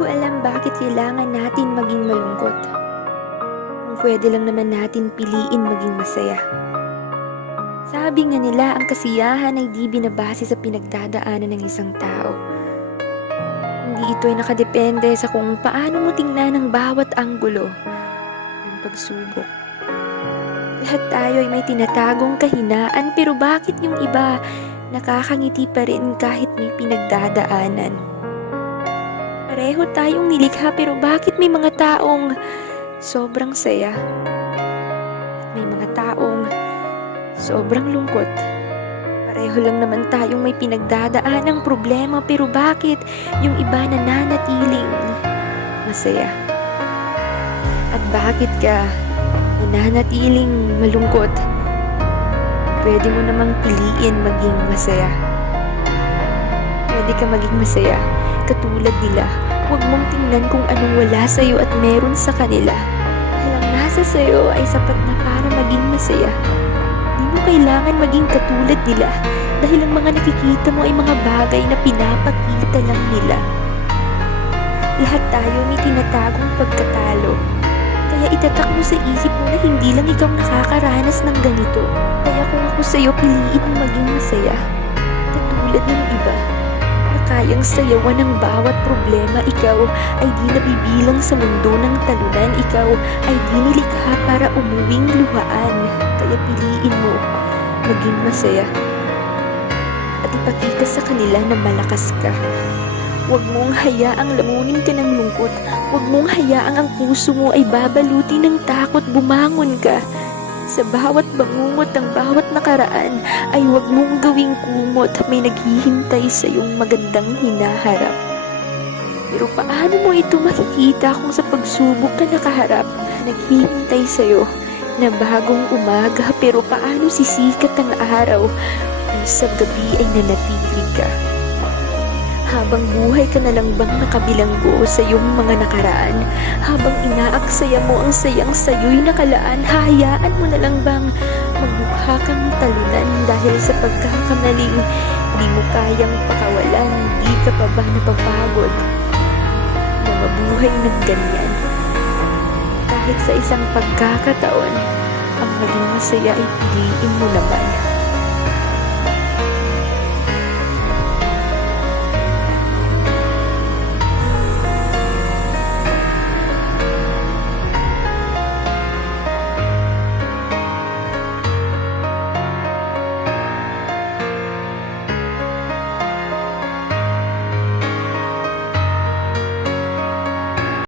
ko alam bakit kailangan natin maging malungkot. Kung pwede lang naman natin piliin maging masaya. Sabi nga nila, ang kasiyahan ay di binabase sa pinagdadaanan ng isang tao. Hindi ito ay nakadepende sa kung paano mo tingnan ang bawat anggulo ng pagsubok. Lahat tayo ay may tinatagong kahinaan, pero bakit yung iba nakakangiti pa rin kahit may pinagdadaanan? Pareho tayong nilikha, pero bakit may mga taong sobrang saya at may mga taong sobrang lungkot? Pareho lang naman tayong may pinagdadaan ng problema, pero bakit yung iba nananatiling masaya? At bakit ka nananatiling malungkot? Pwede mo namang piliin maging masaya. Pwede ka maging masaya katulad nila. Huwag mong tingnan kung anong wala sa'yo at meron sa kanila. Dahil ang nasa sa'yo ay sapat na para maging masaya. Di mo kailangan maging katulad nila dahil ang mga nakikita mo ay mga bagay na pinapakita lang nila. Lahat tayo may tinatagong pagkatalo. Kaya itatak mo sa isip mo na hindi lang ikaw nakakaranas ng ganito. Kaya kung ako sa'yo, piliin mo maging masaya. Katulad ng iba na kayang sayawan ng bawat problema, ikaw ay di nabibilang sa mundo ng talunan. Ikaw ay di nilikha para umuwing luhaan. Kaya piliin mo maging masaya at ipakita sa kanila na malakas ka. Huwag mong hayaang lamunin ka ng lungkot. Huwag mong hayaang ang puso mo ay babalutin ng takot. Bumangon ka. Sa bawat bangungot ng bawat nakaraan ay huwag mong gawing kumot. May naghihintay sa iyong magandang hinaharap. Pero paano mo ito makikita kung sa pagsubok ka nakaharap? Naghihintay sa iyo na bagong umaga, pero paano sisikat ang araw kung sa gabi ay nanatili ka? Habang buhay ka na lang bang nakabilanggo sa iyong mga nakaraan? Habang inaaksaya mo ang sayang sa'yo'y nakalaan, hahayaan mo na lang bang magmukha kang talunan dahil sa pagkakamaling di mo kayang pakawalan? Di ka pa ba napapagod na mabuhay ng ganyan? Kahit sa isang pagkakataon, ang maging masaya ay piliin mo naman.